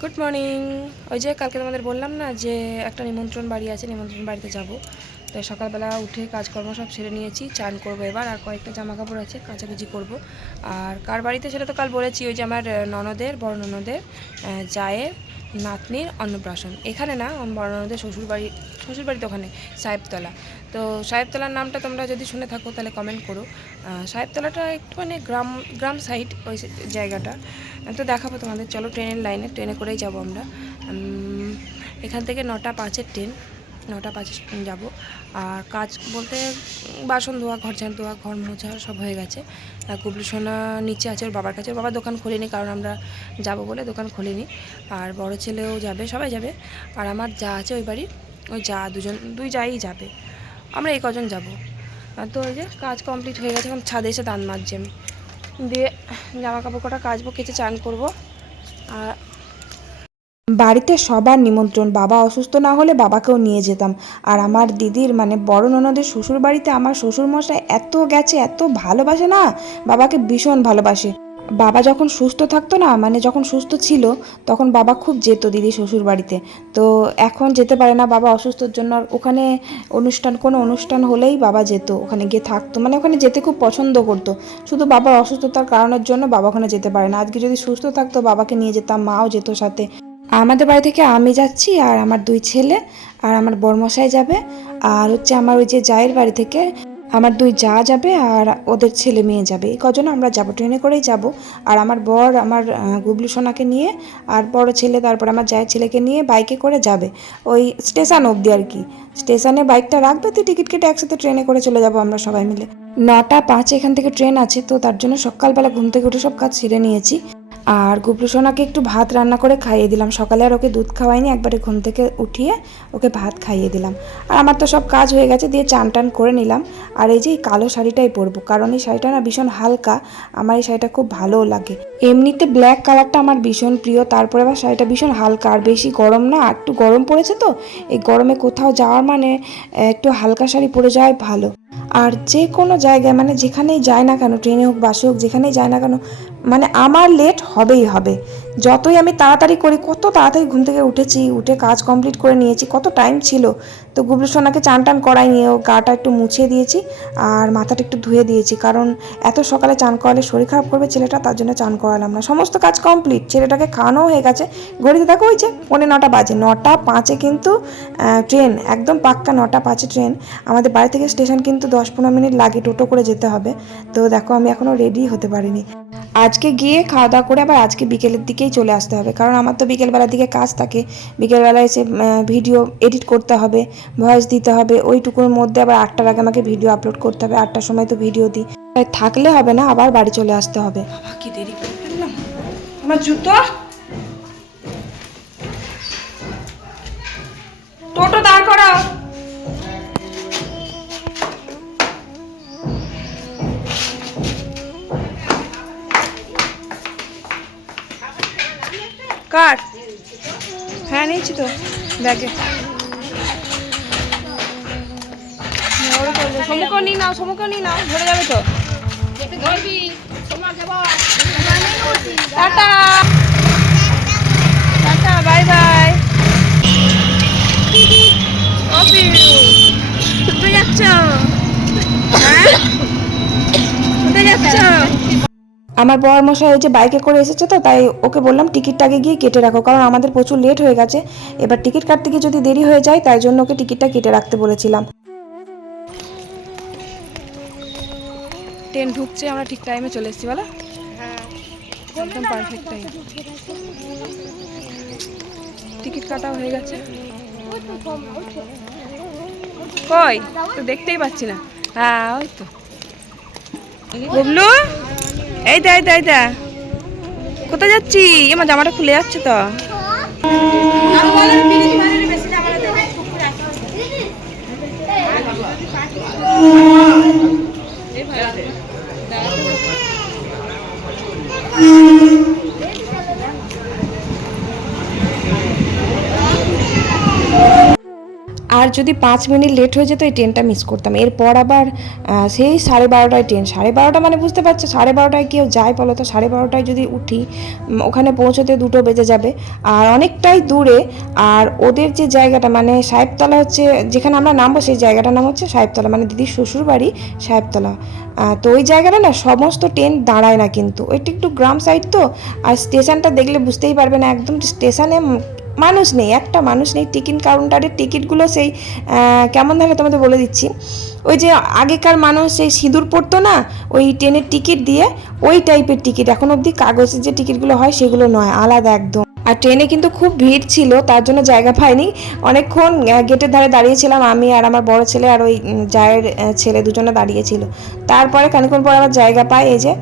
Good morning ওই যে কালকে তোমাদের বললাম না যে একটা নিমন্ত্রণ বাড়ি আছে, নিমন্ত্রণ বাড়িতে যাব। তাই সকালবেলা উঠে কাজকর্ম সব সেরে নিয়েছি, চান করব এবার, আর কয়েকটা জামা কাপড় আছে, কাচাকুচি করব। আর কার বাড়িতে সেটা তো কাল বলেছি, ওই যে আমার ননদের, বড় ননদের জায়ের, নাতনির অন্নপ্রাশন। এখানে না বড় ননদের শ্বশুরবাড়ি, শ্বশুরবাড়িতে ওখানে, সাহেবতলা। তো সাহেবতলার নামটা তোমরা যদি শুনে থাকো, তাহলে কমেন্ট করো। সাহেবতলাটা একটু মানে গ্রাম গ্রাম সাইড ওই জায়গাটা। তো দেখাবো তোমাদের। চলো ট্রেনের লাইনে, ট্রেনে করেই যাব আমরা। এখান থেকে নটা পাঁচের ট্রেন, নটা পাঁচে যাব। আর কাজ বলতে বাসন ধোয়া, ঘর ঝাড় ধোয়া, ঘর মোছা সব হয়ে গেছে। আর গুবলু সোনা নিচে আছে, ওর বাবার কাছে। ওর বাবা দোকান খোলেনি, কারণ আমরা যাব বলে দোকান খোলেনি। আর বড় ছেলেও যাবে, সবাই যাবে। আর আমার যা আছে ওই বাড়ি ওই যা দুজন, দুই যাই যাবে। আমরা এই কজন যাব। তো ওই যে কাজ কমপ্লিট হয়ে গেছে, এখন ছাদে এসে দান মাজছি আমি। দিয়ে জামা কাপড় কটা কাচবো, কেচে চান করব। আর বাড়িতে সবার নিমন্ত্রণ, বাবা অসুস্থ না হলে বাবাকেও নিয়ে যেতাম। আর আমার দিদির মানে বড় ননদের শ্বশুর বাড়িতে আমার শ্বশুর মশাই এত গেছে, এত ভালোবাসে না, বাবাকে ভীষণ ভালোবাসে। বাবা যখন সুস্থ থাকতো না মানে যখন সুস্থ ছিল, তখন বাবা খুব যেত দিদি শ্বশুর বাড়িতে। তো এখন যেতে পারে না, বাবা অসুস্থর জন্য ওখানে অনুষ্ঠান, কোনো অনুষ্ঠান হলেই বাবা যেত, ওখানে গিয়ে থাকতো। মানে ওখানে যেতে খুব পছন্দ করতো। শুধু বাবার অসুস্থতার কারণের জন্য বাবা ওখানে যেতে পারে না। আজকে যদি সুস্থ থাকতো, বাবাকে নিয়ে যেতাম, মাও যেত সাথে। আমাদের বাড়ি থেকে আমি যাচ্ছি, আর আমার দুই ছেলে, আর আমার বরমশাই যাবে। আর হচ্ছে আমার ওই যে জায়ের বাড়ি থেকে আমার দুই যা যাবে আর ওদের ছেলে মেয়ে যাবে। এই কজন আমরা যাব, ট্রেনে করেই যাব। আর আমার বর, আমার গুবলু সোনাকে নিয়ে আর বড় ছেলে, তারপর আমার জায়ের ছেলেকে নিয়ে বাইকে করে যাবে। ওই স্টেশন অবধি আর কি। স্টেশনে বাইকটা রাখবে তো টিকিট কেটে একসাথে ট্রেনে করে চলে যাব আমরা সবাই মিলে। নটা পাঁচ এখান থেকে ট্রেন আছে, তো তার জন্য সকালবেলা ঘুম থেকে উঠে সব কাজ সেরে নিয়েছি। আর গুবলু সোনাকে একটু ভাত রান্না করে খাইয়ে দিলাম। সকালে আর ওকে দুধ খাওয়াইনি, একবারে ঘুম থেকে উঠিয়ে ওকে ভাত খাইয়ে দিলাম। আর আমার তো সব কাজ হয়ে গেছে, দিয়ে চান টান করে নিলাম। আর এই যে এই কালো শাড়িটাই পরবো, কারণ এই শাড়িটা না ভীষণ হালকা, আমার এই শাড়িটা খুব ভালোও লাগে। এমনিতে ব্ল্যাক কালারটা আমার ভীষণ প্রিয়, তারপরে আবার শাড়িটা ভীষণ হালকা, আর বেশি গরম না একটু গরম পড়েছে তো, এই গরমে কোথাও যাওয়ার মানে একটু হালকা শাড়ি পরে যাওয়াই ভালো। আর যে কোনো জায়গায় মানে যেখানেই যায় না কেন, ট্রেনে হোক, বাসে হোক, যেখানেই যায় না কেন মানে আমার লেট হবেই হবে। যতই আমি তাড়াতাড়ি করি, কত তাড়াতাড়ি ঘুম থেকে উঠেছি, উঠে কাজ কমপ্লিট করে নিয়েছি, কত টাইম ছিল। তো গুবলু সোনাকে চান টান করাই নিয়ে ও গাটা একটু মুছে দিয়েছি আর মাথাটা একটু ধুয়ে দিয়েছি। কারণ এত সকালে চান করালে শরীর খারাপ করবে ছেলেটা, তার জন্য চান করালাম না। সমস্ত কাজ কমপ্লিট ছেলেটাকে খাওয়ানো হয়ে গেছে। ঘড়িতে দেখো ওই যে পৌনে নটা বাজে। নটা পাঁচে কিন্তু ট্রেন একদম পাক্কা নটা পাঁচে ট্রেন আমাদের বাড়ি থেকে স্টেশন কিন্তু দশ পনেরো মিনিট লাগে, টোটো করে যেতে হবে। তো দেখো আমি এখনও রেডি হতে পারিনি। আজকে গিয়ে খাওয়া দাওয়া করে আবার আজকে বিকেলের দিকেই চলে আসতে হবে। কারণ আমার তো বিকেলবেলার দিকে কাজ থাকে। বিকেলবেলা এসে ভিডিও এডিট করতে হবে, ভয়েস দিতে হবে। ওইটুকুর মধ্যে আবার আটটার আগে আমাকে ভিডিও আপলোড করতে হবে। আটটার সময় তো ভিডিও দিই। থাকলে হবে না, আবার বাড়ি চলে আসতে হবে। কি দেরি আমার জুতো। টোটো দাঁড় কার? হ্যাঁ নিয়েছি তো, ব্যাগে। সমুখ নিয়ে নাও সমুখ নিয়ে নাও, ধরে যাবে তো। টাটা। Tata, bye bye. আমার বর মশাই যে বাইকে করে এসেছে তো, তাই ওকে বললাম টিকিটটা আগে গিয়ে কেটে রাখো, কারণ আমাদের প্রচুর লেট হয়ে গেছে। এবার টিকিট কাটতে গিয়ে যদি দেরি হয়ে যায়, তাই জন্য ওকে টিকিটটা কেটে রাখতে বলেছিলাম। ট্রেন ঢুকছে, আমরা ঠিক টাইমে চলে এসেছি, বলো। একদম পারফেক্ট টাইম টিকিট কাটা হয়ে গেছে। কই? তো দেখতেই পাচ্ছি না। হ্যাঁ ওই তো। এই এইটা এইটা দা কোথায় যাচ্ছি? আমার জামাটা খুলে যাচ্ছে তো। আর আর যদি পাঁচ মিনিট লেট হয়ে যেত, এই ট্রেনটা মিস করতাম। এরপর আবার সেই সাড়ে বারোটায় ট্রেন সাড়ে বারোটা মানে বুঝতে পারছ, সাড়ে বারোটায় কেউ যায় বলো তো, সাড়ে বারোটায় যদি উঠি ওখানে পৌঁছতে দুটো বেজে যাবে। আর অনেকটাই দূরে, আর ওদের যে জায়গাটা মানে সাহেবতলা হচ্ছে, যেখানে আমরা নামবো, সেই জায়গাটার নাম হচ্ছে সাহেবতলা মানে দিদির শ্বশুর বাড়ি সাহেবতলা। তো ওই জায়গাটা না, সমস্ত ট্রেন দাঁড়ায় না কিন্তু। ওইটা একটু গ্রাম সাইড তো, আর স্টেশনটা দেখলে বুঝতেই পারবে না, একদম স্টেশনে মানুষ নেই, একটা মানুষ নেই, টিকিট কাউন্টারের টিকিটগুলো সেই কেমন থাকে তোমাদের বলে দিচ্ছি। ওই যে আগেকার মানুষ সেই সিঁদুর পড়তো না, ওই ট্রেনের টিকিট দিয়ে ওই টাইপের টিকিট, এখন অবধি কাগজের যে টিকিটগুলো হয় সেগুলো নয়, আলাদা একদম। আর ট্রেনে কিন্তু খুব ভিড় ছিল, তার জন্য জায়গা পাইনি। অনেকক্ষণ গেটের ধারে দাঁড়িয়েছিলাম আমি আর আমার বড় ছেলে আর ওই জায়ের ছেলে দুজনে দাঁড়িয়েছিল। তারপরে খানিক্ষণ পর আবার জায়গা পাই, এই যে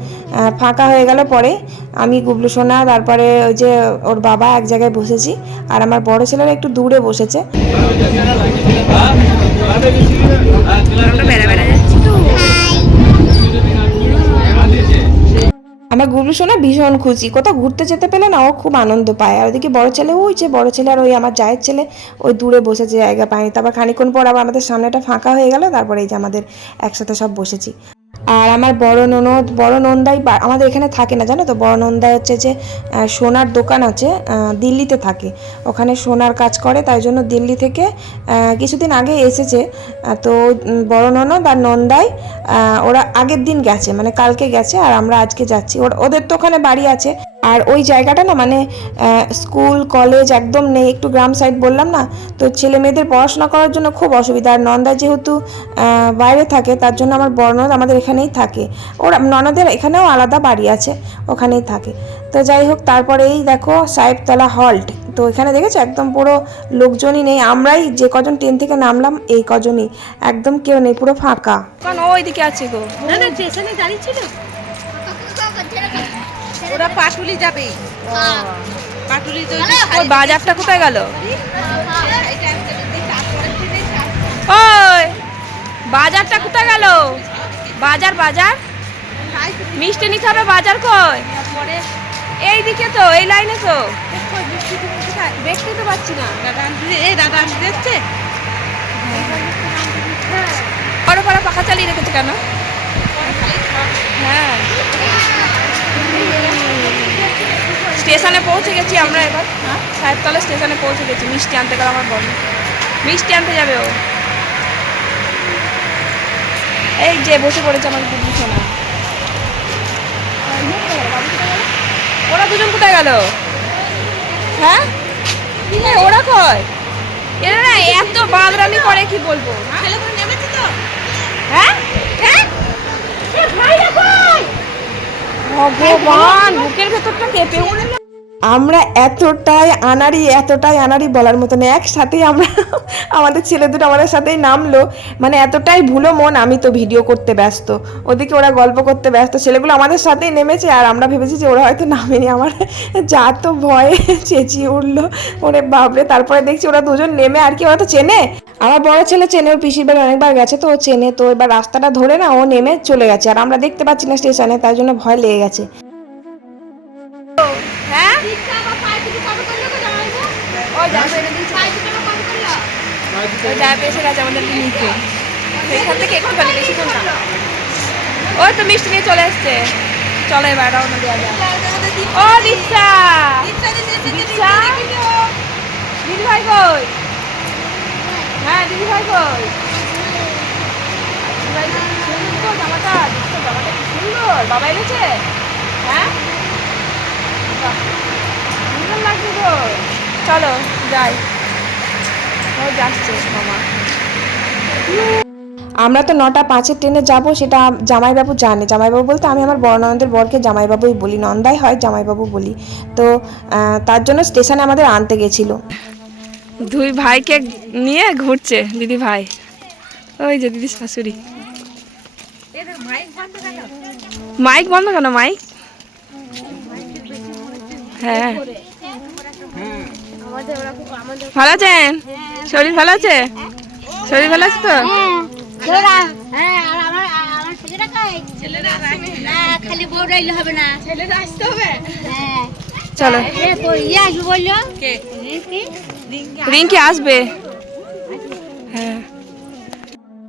ফাঁকা হয়ে গেল পরে আমি গুবলু সোনা, তারপরে ওই যে ওর বাবা এক জায়গায় বসেছি আর আমার বড় ছেলেরা একটু দূরে বসেছে। আমার গুবলু শোনা ভীষণ খুশি। কোথাও ঘুরতে যেতে পেলে না, ও খুব আনন্দ পায়। আর ওদিকে বড় ছেলে, ওই যে বড় ছেলে আর ওই আমার জায়ের ছেলে, ওই দূরে বসেছে জায়গা পায়নি। তারপর খানিক্ষণ পর আবার আমাদের সামনেটা ফাঁকা হয়ে গেল, তারপরে এই যে আমাদের একসাথে সব বসেছি। আর আমার বড় ননদ, বড় নন্দাই আমাদের এখানে থাকে না, জানো তো? বড় নন্দাই হচ্ছে যে সোনার দোকান আছে দিল্লিতে থাকে। ওখানে সোনার কাজ করে, তাই জন্য দিল্লি থেকে কিছুদিন আগে এসেছে। তো বড় ননদ আর নন্দাই ওরা আগের দিন গেছে মানে কালকে গেছে, আর আমরা আজকে যাচ্ছি। ওর ওদের তো ওখানে বাড়ি আছে। আর ওই জায়গাটা না মানে স্কুল কলেজ একদম নেই একটু গ্রাম সাইড বললাম না তো ছেলে মেয়েদের পড়াশোনা করার জন্য খুব অসুবিধা। আর নন্দা যেহেতু বাইরে থাকে তার জন্য আমার বড় আমাদের এখানেই থাকে। ওরা ননদের এখানেও আলাদা বাড়ি আছে ওখানেই থাকে। তো যাই হোক তারপরে এই দেখো সাহেবতলা হল্ট তো এখানে দেখেছ? একদম পুরো লোকজনই নেই। আমরাই যে কজন ট্রেন থেকে নামলাম এই কজনই। একদম কেউ নেই পুরো ফাঁকা। ওইদিকে আছে গো। না না স্টেশনে দাঁড়িয়ে ছিল। ওরা পাটুলি যাবে। পাটুলি তো বাজারটা কোথায় গেল? ওই বাজারটা কোথায় গেল? বাজার বাজার? মিষ্টি নিতে হবে বাজার কই? এইদিকে তো এই লাইনে তো। দেখতে তো পাচ্ছি না। দাদা এই দাদা যাচ্ছে? বড় বড় পাখা চালিয়ে রেখেছে কেন? হ্যাঁ। স্টেশনে পৌঁছে গেছি আমরা এবার। হ্যাঁ সাহেবতলা স্টেশনে পৌঁছে গেছি। মিষ্টি আনতে গেল আমার বন্ধু মিষ্টি আনতে যাবে ও। এই যে বসে পড়েছে আমার গুড্ডু সোনা। ওরা দুজন কোথায় গেল? হ্যাঁ? ওরা কয় এরা না এত বাদরামি করে কি বলব? হ্যাঁ? হ্যাঁ? কই ভগবান বুকের ভেতরটা কেঁপে উঠল। আমরা এতটাই আনাড়ি এতটাই আনাড়ি বলার মতন একসাথেই আমরা আমাদের ছেলে দুটো আমাদের সাথেই নামলো। মানে এতটাই ভুলো মন, আমি তো ভিডিও করতে ব্যস্ত। ওদিকে ওরা গল্প করতে ব্যস্ত। ছেলেগুলো আমাদের সাথেই নেমেছে আর আমরা ভেবেছি যে ওরা হয়তো নামেনি। আমার যা তো ভয়ে চেঁচিয়ে উঠল। ওরে বাবরে তারপরে দেখছি ওরা দুজন নেমে আর কি, ওরা তো চেনে। আমার বড় ছেলে চেনে, ওর পিসির বাড়ি অনেকবার গেছে তো ও চেনে। তো এবার রাস্তাটা ধরে না, ও নেমে চলে গেছে। আর আমরা দেখতে পাচ্ছি না স্টেশনে তাই জন্য ভয় লেগে গেছে। যাবে ওই তো মিষ্টি নিয়ে চলে এসছে চলো এবার রওনা দেওয়া যাক ও, দিশা! দিশা! দিদি ভাই কই? হ্যাঁ দিদি ভাই কই? সুন্দর জামাটা জামাটা কি সুন্দর? বাবা এনেছে? হ্যাঁ? সুন্দর লাগছে তো চলো যাই। ও যাচ্ছে মামা। আমরা তো নটা পাঁচের ট্রেনে যাব সেটা জামাইবাবু জানে। জামাইবাবু বলতে আমি আমার বড় ননদের বরকে জামাইবাবুই বলি নন্দাই হয় জামাইবাবু বলি। তো তার জন্য স্টেশনে আমাদের আনতে গেছিল। দুই ভাইকে নিয়ে ঘুরছে দিদি ভাই। ওই যে দিদি শাশুড়ি। মাইক বন্ধ কেন? মাইক? হ্যাঁ। ভালো আছেন? শরীর ভালো আছে? শরীর ভালো আছে তো? হ্যাঁ হ্যাঁ চলো কি রিঙ্কি আসবে? হ্যাঁ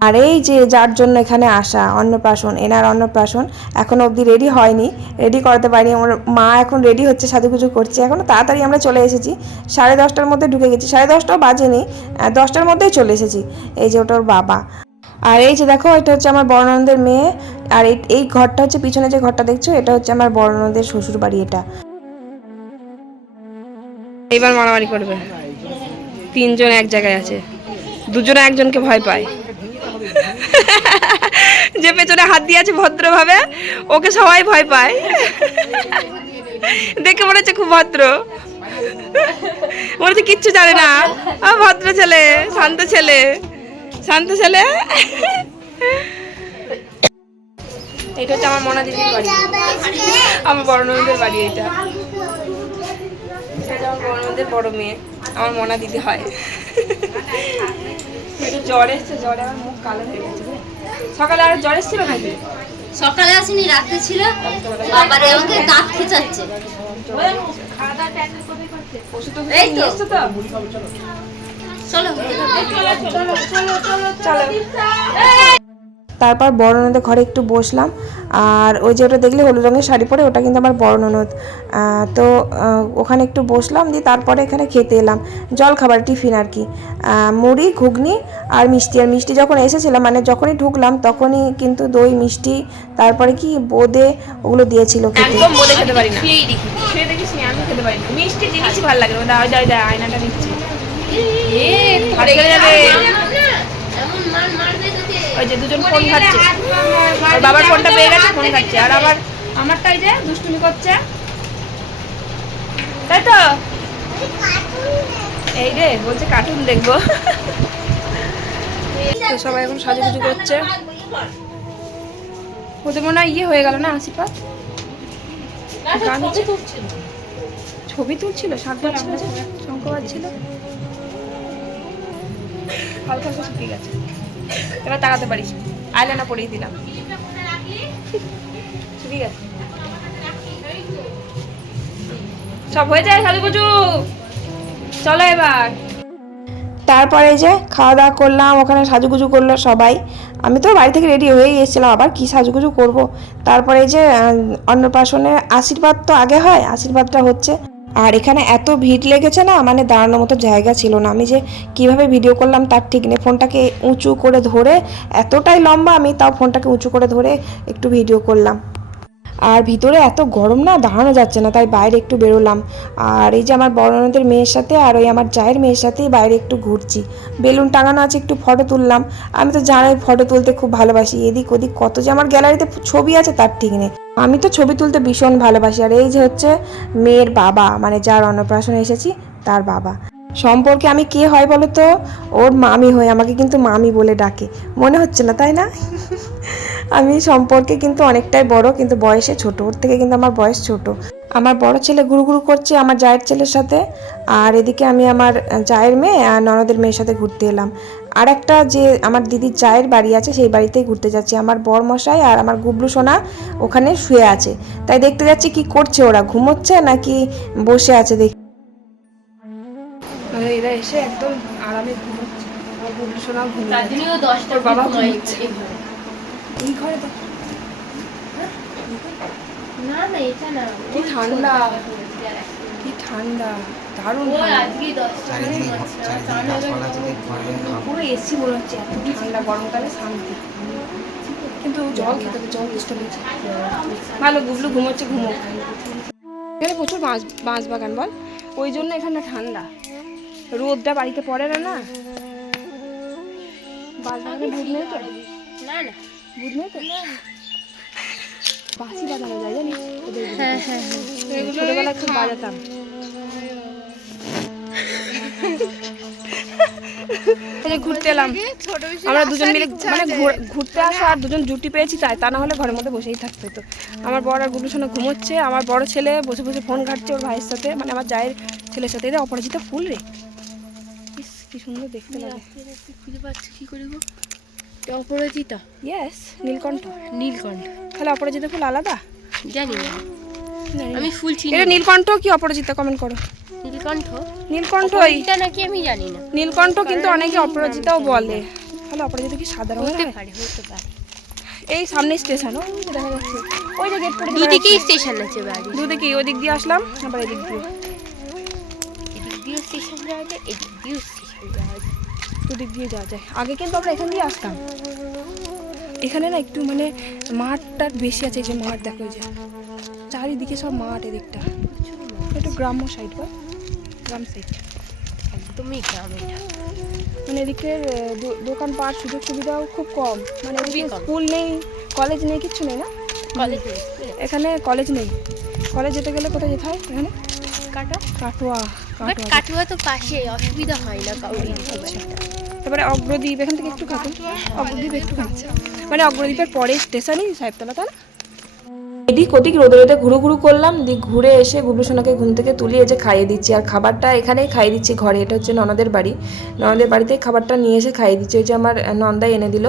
আর এই যে যার জন্য এখানে আসা, অন্নপ্রাশন, এনার অন্নপ্রাশন এখনও অবধি রেডি হয়নি রেডি করাতে পারিনি, আমার মা এখন রেডি হচ্ছে সাজুগুজু করছে। এখনও তাড়াতাড়ি আমরা চলে এসেছি, সাড়ে দশটার মধ্যে ঢুকে গেছি, সাড়ে দশটাও বাজেনি দশটার মধ্যেই চলে এসেছি, এই যে ওটা ওর বাবা। আর এই যে দেখো, এটা হচ্ছে আমার বড়নন্দের মেয়ে, আর এই ঘরটা হচ্ছে, পিছনে যে ঘরটা দেখছ, এটা হচ্ছে আমার বড়নন্দের শ্বশুর বাড়ি এটা। এইবার মারামারি করবে। তিনজন এক জায়গায় আছে, দুজনে একজনকে ভয় পায়। যে পেছনে হাত দিয়ে আছে ভদ্রভাবে, ওকে সবাই ভয় পায়। দেখে মনে হচ্ছে খুব ভদ্র। মনে হচ্ছে কিচ্ছু জানে না। ভদ্র ছেলে, শান্ত ছেলে শান্ত ছেলে। এইটা হচ্ছে আমার মনা দিদির বাড়ি। আমার বড় ননদের বাড়ি এটা। এটা আমার বড় ননদের বড় মেয়ে। আমার মনা দিদি হয়। জ্বর এসছে জ্বরে আমার মুখ কালো হয়ে গেছে সকালে আর জ্বর এসেছিল নাকি? সকালে আসেনি রাত্রে ছিল। আবার আমাকে দাঁত খেচাচ্ছে। এই তো। নিয়ে এসছো তো? চলো। চলো তারপর বড় ননদের ঘরে একটু বসলাম। আর ওই যে ওটা দেখলে হলুদ রঙের শাড়ি পরে, ওটা কিন্তু আমার বড় ননদ। তো ওখানে একটু বসলাম, দিয়ে তারপরে এখানে খেতে এলাম। জল খাবার টিফিন আর কি। মুড়ি, ঘুগনি আর মিষ্টি। আর মিষ্টি যখন এসেছিলাম মানে যখনই ঢুকলাম, তখনই কিন্তু দই, মিষ্টি, তারপরে কি বোদে ওগুলো দিয়েছিল খেতে। মিষ্টি ভালো লাগে আয়নাটা নিচ্ছি ওই যে দুজন ফোন খাচ্ছে ওর বাবার ফোনটা পেয়ে গেছে ফোন খাচ্ছে আর আবার আমারটাই যে দুষ্টুমি করছে। তাই তো? এই রে বলছে কার্টুন দেখব। সবাই এখন সাজুগুজু করছে। ওদের মনে হয় ইয়ে হয়ে গেল না আশীর্বাদ? ছবি তুলছিল। শাক বাজছিল শঙ্খ বাজছিল হালকা শুকিয়ে গেছে। এবার তাকাতে পারিস। আইলানা পরিয়ে দিলাম। শুকিয়ে গেছে সব হয়ে যায় সাজুগুজু চলো এবার। তারপরে যে খাওয়া দাওয়া করলাম, ওখানে সাজুগুজু করল সবাই। আমি তো বাড়ি থেকে রেডি হয়েই এসেছিলাম, আবার কি সাজুগুজু করব? তারপরে যে অন্নপ্রাশনের আশীর্বাদ তো আগে হয়, আশীর্বাদটা হচ্ছে। আর এখানে এত ভিড় লেগেছে না মানে দাঁড়ানোর মতো জায়গা ছিল না। আমি যে কীভাবে ভিডিও করলাম তার ঠিক নেই। ফোনটাকে উঁচু করে ধরে, এতটাই লম্বা আমি তাও ফোনটাকে উঁচু করে ধরে একটু ভিডিও করলাম। আর ভিতরে এত গরম না, দাঁড়ানো যাচ্ছে না, তাই বাইরে একটু বেরোলাম। আর এই যে আমার বড় ননদের মেয়ের সাথে আর ওই আমার জায়ের মেয়ের সাথেই বাইরে একটু ঘুরছি। বেলুন টাঙানো আছে, একটু ফটো তুললাম। আমি তো জানাই ফটো তুলতে খুব ভালোবাসি। এদিক ওদিক কত যে আমার গ্যালারিতে ছবি আছে তার ঠিক নেই। আমি তো ছবি তুলতে ভীষণ ভালোবাসি, আর এই যে হচ্ছে মেয়ের বাবা মানে যার অন্নপ্রাশনে এসেছি, তার বাবা। সম্পর্কে আমি কে হয় বলো তো ওর মামি হয়ে, আমাকে কিন্তু মামি বলে ডাকে। মনে হচ্ছে না, তাই না? আমি সম্পর্কে কিন্তু অনেকটাই বড়, কিন্তু বয়সে ছোট। ওর থেকে কিন্তু আমার বয়স ছোট। আমার বড় ছেলে গুরু গুরু করছে আমার জায়ের ছেলের সাথে। আর এদিকে আমি আমার জায়ের মেয়ে আর ননদের মেয়ের সাথে ঘুরতে এলাম। আর একটা যে আমার দিদির জায়ের বাড়ি আছে সেই বাড়িতেই ঘুরতে যাচ্ছি। আমার বর মশাই আর আমার গুবলু সোনা ওখানে শুয়ে আছে। তাই দেখতে যাচ্ছি কি করছে ওরা ঘুমোচ্ছে নাকি বসে আছে দেখ। মানে এরা এসে একদম আরামে ঘুমোচ্ছে। আমার গুবলু বাবা ঘুমোচ্ছে। এই ঘরে। দেখ না না এটা না কি ঠান্ডা কি ঠান্ডা দারুণ আজকে পুরো এসি মনে হচ্ছে এত ঠান্ডা গরমকালে শান্তি কিন্তু জল খেতে হবে জল ভালো গুবলু ঘুমোচ্ছে ঘুমো এখানে প্রচুর বাঁশ বাঁশ বাগান বল ওই জন্য এখানে ঠান্ডা রোদটা বাড়িতে পড়ে না না বাঁশ বাগানে ভূত নেই তো না না ভূত নেই তো বাঁশি বাজানো যায় জানিস? ওদের হ্যাঁ হ্যাঁ ছোটবেলায় খুব বাজাতাম। ঘুরতে এলাম। আমরা দুজন মিলে মানে ঘুরতে আসা আর দুজন জুটি পেয়েছি তাই তা না হলে ঘরের মধ্যে বসেই থাকতে হতো। আমার বড় আর গুলু সোনা ঘুমোচ্ছে আমার বড় ছেলে বসে বসে ফোন ঘাটছে ওর ভাইয়ের সাথে মানে আমার জায়ের ছেলের সাথে। এটা অপরাজিতা ফুল রে। ইস, কি সুন্দর দেখতে লাগে। খুঁজে পাচ্ছি কি করে গো? এটা অপরাজিতা? ইয়েস নীলকণ্ঠ। নীলকণ্ঠ। তাহলে অপরাজিতা ফুল আলাদা? জানি না। আমি ফুল চিনি। এটা নীলকণ্ঠ কি অপরাজিতা কমেন্ট করো? নীলকণ্ঠ? নীলকণ্ঠ এটা নাকি আমি জানি না। নীলকণ্ঠ কিন্তু অনেকে অপরাজিতাও বলে। তাহলে অপরাজিতা কি সাদা রঙের হতে পারে হতে পারে। এই সামনে স্টেশন ওই দেখা যাচ্ছে। ওই যে গেট দুদিকেই স্টেশন আছে বাড়ি দুদিকে ওই দিক দিয়ে আসলাম আবার এদিক দিয়ে। এদিক দিয়েও স্টেশন যাওয়া যায় এদিক যাওয়া দুদিক দিয়ে যাওয়া যায়। আগে কিন্তু আমরা এখান দিয়ে আসতাম। এখানে না একটু মানে মাঠটার বেশি আছে যে মাঠ দেখো যে। চারিদিকে সব মাঠ এদিকটা। একটু গ্রাম্য সাইড বা গ্রাম সাইড একদমই গ্রাম এটা। মানে এদিকের দোকানপাট সুযোগ সুবিধাও খুব কম। মানে স্কুল নেই কলেজ নেই কিচ্ছু নেই না? কলেজ এখানে কলেজ নেই। কলেজ যেতে গেলে কোথায় যেতে হয় এখানে? কাটা? কাটোয়া বাট কাটোয়া তো পাশে অসুবিধা হয় না কাউরি তারপরে অগ্রদ্বীপ এখান থেকে একটু খাতুন অগ্রদ্বীপ একটু খাচ্ছে মানে অগ্রদ্বীপের পরে স্টেশনই সাহেবতলা না? এদিক ওদিক রোদে রোদে ঘুরু ঘুরু করলাম দিয়ে ঘুরে এসে গুবলু সোনাকে ঘুম থেকে তুলিয়ে যে খাইয়ে দিচ্ছি। আর খাবারটা এখানেই খাইয়ে দিচ্ছি ঘরে এটা হচ্ছে ননদের বাড়ি। ননদের বাড়িতেই খাবারটা নিয়ে এসে খাইয়ে দিচ্ছি। ওই যে আমার নন্দাই এনে দিল।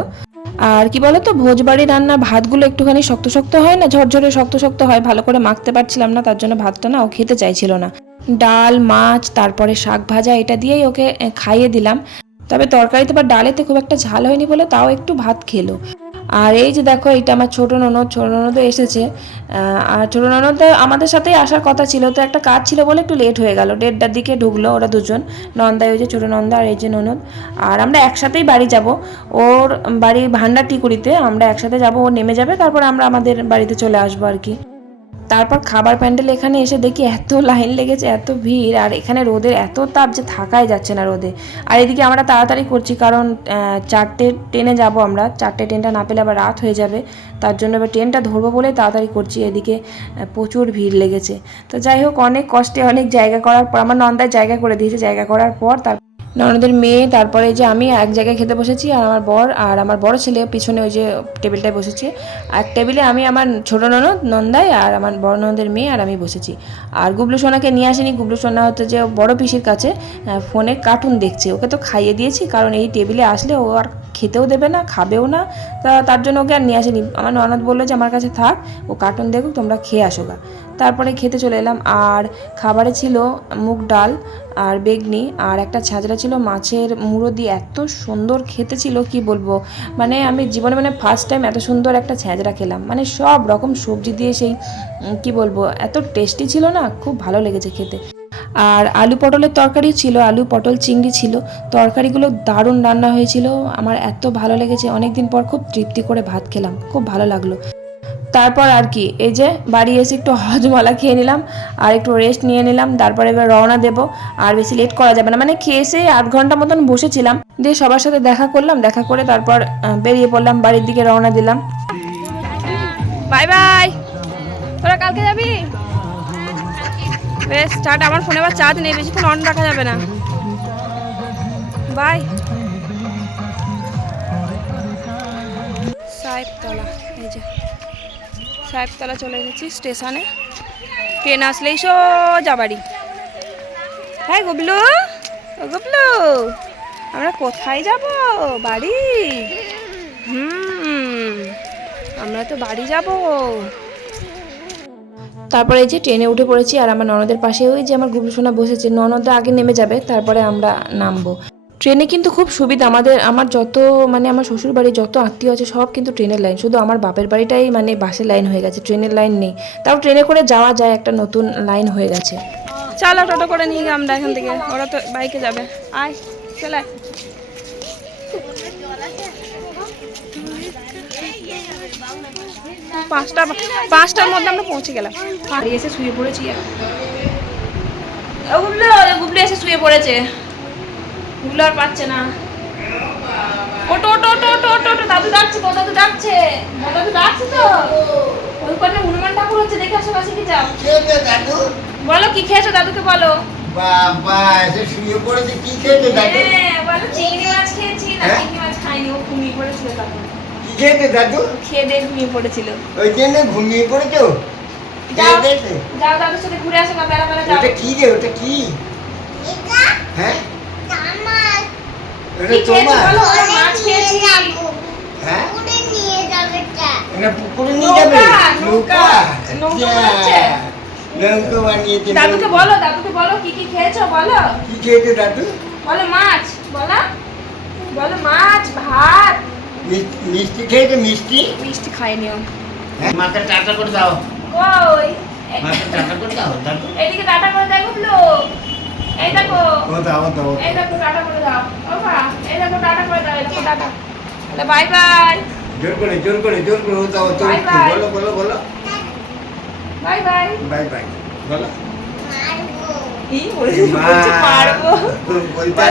আর কি বলতো ভোজ ভোজবাড়ি রান্না ভাতগুলো একটুখানি শক্ত শক্ত হয় না, ঝরঝরে শক্ত শক্ত হয়, ভালো করে মাখতে পারছিলাম না, তার জন্য ভাতটা না ও খেতে চাইছিল না। ডাল, মাছ, তারপরে শাক ভাজা, এটা দিয়েই ওকে খাইয়ে দিলাম। তবে তরকারিতে বা ডালেতে খুব একটা ঝাল হয়নি বলে তাও একটু ভাত খেলো। আর এই যে দেখো, এটা আমার ছোট ননদ, ছোট ননদও এসেছে। আর ছোট ননদ আমাদের সাথেই আসার কথা ছিল, তো একটা কাজ ছিল বলে একটু লেট হয়ে গেল। দেড়টার দিকে ঢুকলো ওরা দুজন, নন্দাই ওই যে ছোট নন্দা আর এই যে ননদ। আর আমরা একসাথেই বাড়ি যাব। ওর বাড়ি ভান্ডার টিকুড়িতে আমরা একসাথে যাব, ও নেমে যাবে, তারপর আমরা আমাদের বাড়িতে চলে আসব আর কি। তারপর খাবার প্যান্ডেল এখানে এসে দেখি এত লাইন লেগেছে, এত ভিড়, আর এখানে রোদের এত তাপ যে থাকাই যাচ্ছে না রোদে। আর এদিকে আমরা তাড়াতাড়ি করছি, কারণ চারটে ট্রেনে যাব আমরা। চারটে ট্রেনটা না পেলে আবার রাত হয়ে যাবে। তার জন্য এবার ট্রেনটা ধরবো বলে তাড়াতাড়ি করছি, এদিকে প্রচুর ভিড় লেগেছে। তো যাই হোক, অনেক কষ্টে অনেক জায়গা করার পর, আমার নন্দায় জায়গা করে দিয়েছে, জায়গা করার পর তার ননদের মেয়ে, তারপরে যে আমি এক জায়গায় খেতে বসেছি আর আমার বর, আর আমার বড় ছেলে পিছনে ওই যে টেবিলটায় বসেছে। আর টেবিলে আমি আমার ছোট ননদ, নন্দাই, আর আমার বড় ননদের মেয়ে আর আমি বসেছি। আর গুবলু সোনাকে নিয়ে আসেনি। গুবলু সোনা হচ্ছে যে বড় পিসির কাছে ফোনে কার্টুন দেখছে। ওকে তো খাইয়ে দিয়েছি, কারণ এই টেবিলে আসলে ও আর খেতেও দেবে না, খাবেও না। তা তার জন্য ওকে আর নিয়ে আসেনি। আমার ননদ বলল যে, আমার কাছে থাক, ও কার্টুন দেখুক, তোমরা খেয়ে আসো গা। তারপরে খেতে চলে এলাম। আর খাবারে ছিল মুগ ডাল আর বেগনি, আর একটা ছাজরা ছিল মাছের মুড়ো দিয়ে। এত সুন্দর খেতে ছিল, কি বলব? মানে আমি জীবনে মানে ফার্স্ট টাইম এত সুন্দর একটা ছ্যাঁচড়া খেলাম। মানে সব রকম সবজি দিয়ে সেই কি বলব, এত টেস্টি ছিল না, খুব ভালো লেগেছে খেতে। আর আলু পটলের তরকারি ছিল, আলু পটল চিংড়ি ছিল। তরকারিগুলো দারুণ রান্না হয়েছিল। আমার এত ভালো লেগেছে। অনেকদিন পর খুব তৃপ্তি করে ভাত খেলাম। খুব ভালো লাগল। তারপর আর কি, এই যে বাড়ি এসে একটু হজমলা খেয়ে নিলাম, আর একটু রেস্ট নিয়ে নিলাম। তারপরে এবার রওনা দেবো। আর বেশি লেট করা যাবে না। মানে খেয়ে এসে আধ ঘণ্টা মতন বসেছিলাম। দিয়ে সবার সাথে দেখা করলাম। দেখা করে তারপর বেরিয়ে পড়লাম, বাড়ির দিকে রওনা দিলাম। বাই বাই তোরা কালকে যাবি? বেশ স্টার্ট আমার ফোনে আবার চার্জ নেই, বেশিক্ষণ অন রাখা যাবে না। বাই সাহেবতলা, এই যে। সাহেবতলা চলে এসেছি স্টেশনে। ট্রেন আসলেই সোজা বাড়ি। হ্যাঁ গুবলু? গুবলু, আমরা কোথায় যাব? বাড়ি? হুম, আমরা তো বাড়ি যাব। তারপরে এই যে ট্রেনে উঠে পড়েছি আর আমার ননদের পাশে ওই যে আমার গুবলু সোনা বসেছে ননদটা আগে নেমে যাবে, তারপরে আমরা নামবো। ট্রেনে কিন্তু খুব সুবিধা, আমাদের, আমার যত মানে আমার শ্বশুর বাড়ি যত আত্মীয় আছে, সব কিন্তু ট্রেনের লাইন। শুধু আমার বাপের বাড়িটাই মানে বাসের লাইন হয়ে গেছে, ট্রেনের লাইন নেই। তাও ট্রেনে করে যাওয়া যায়, একটা নতুন লাইন হয়ে গেছে। চলো টোটো করে নিয়ে আমরা এখান থেকে, ওরা তো বাইকে যাবে। আয়, চলে পাঁচটা পাঁচটার মধ্যে আমরা পৌঁছে গেলাম। এসে শুয়ে পড়েছি গুবলু গুবলু এসে শুয়ে পড়েছে। গুবলু আর পাচ্ছে না। ওটো ওটো ওটো ওটো ওটো ওটো দাদু ডাকছে দাদু ডাকছে। দাদু ডাকছে তো। ওই পাশে হনুমান ঠাকুর হচ্ছে দেখে আসো পাশে কি যাও দাদু? বলো কি খেয়েছো দাদুকে বলো। বাবা এসে শুয়ে পড়েছে কি খেতে দাদু? হ্যাঁ বলো চিংড়ি মাছ খেয়েছি না হ্যাঁ? চিংড়ি মাছ খাইনি ও ঘুমিয়ে পড়েছিল তখন। কি দাদু? খেয়ে দিয়ে ঘুমিয়ে পড়েছিল। ওই জন্য ঘুমিয়ে পড়েছো? যাও দাদুর সাথে ঘুরে আসো না বেলা বেলা যাও। ওটা কি রে? ওটা কি? হ্যাঁ? ওটা খেয়েছো তোমার? বলো? আমরা মাছ খেয়েছি? হ্যাঁ? নিয়ে যাবে এটা। পুকুরে নিয়ে যাবে? নৌকা, নৌকা। নৌকা? হচ্ছে? দাদুকে বলো দাদুকে বলো কি কি খেয়েছো বলো? কি খেয়েছে দাদু? বলো মাছ বলো। বলো মাছ ভাত। মিষ্টি- মিষ্টি খেয়েছে মিষ্টি। মিষ্টি খাইনিও হ্যাঁ? মাকে টাটা করে দাও। কই? মাকে টাটা করে দাও দাদু। এইদিকে টাটা করে দেখো ব্লু এই দেখো। ও দাও দাও। এই দেখো টাটা করে দাও। মা এই দেখো টাটা করে দাও এই টাটা। Bye by. জোর করে জোর করে জোর করে দাও তো. বলো বলো বলো। Bye bye. Bye bye. বলো। কি বলছে? বলতে